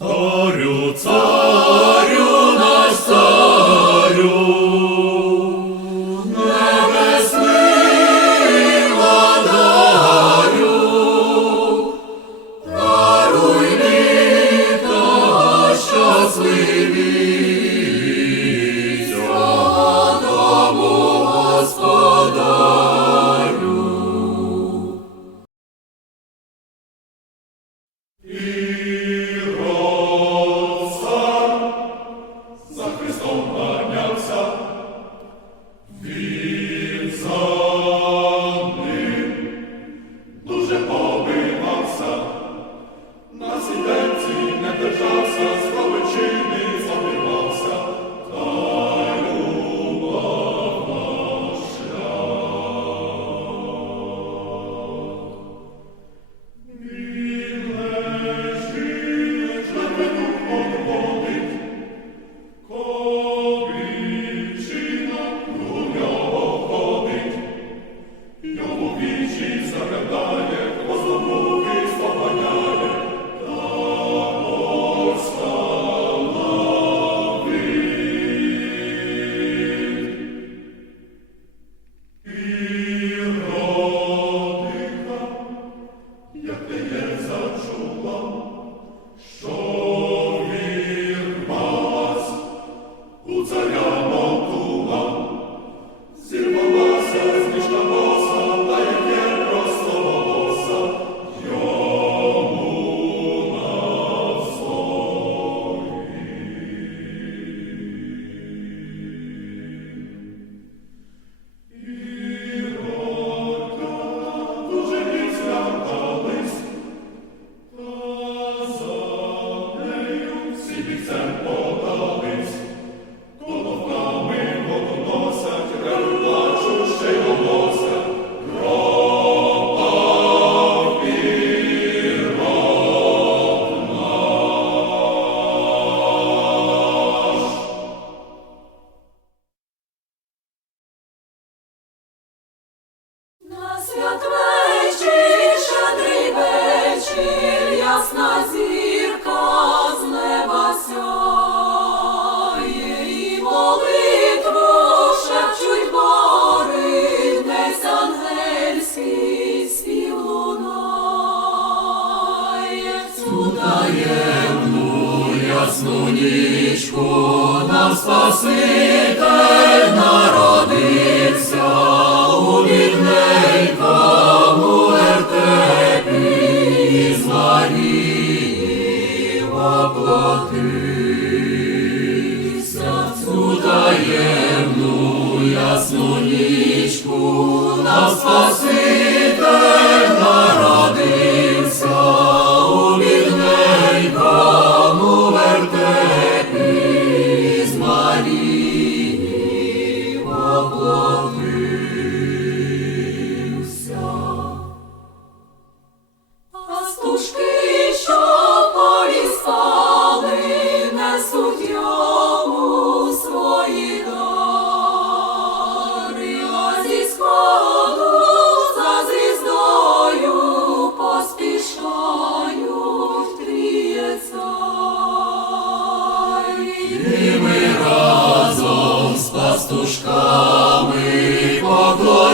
Сторю царю. ясну нічку нам спаситель народився у бідненькому вертепі з Марії воплотився цю таємну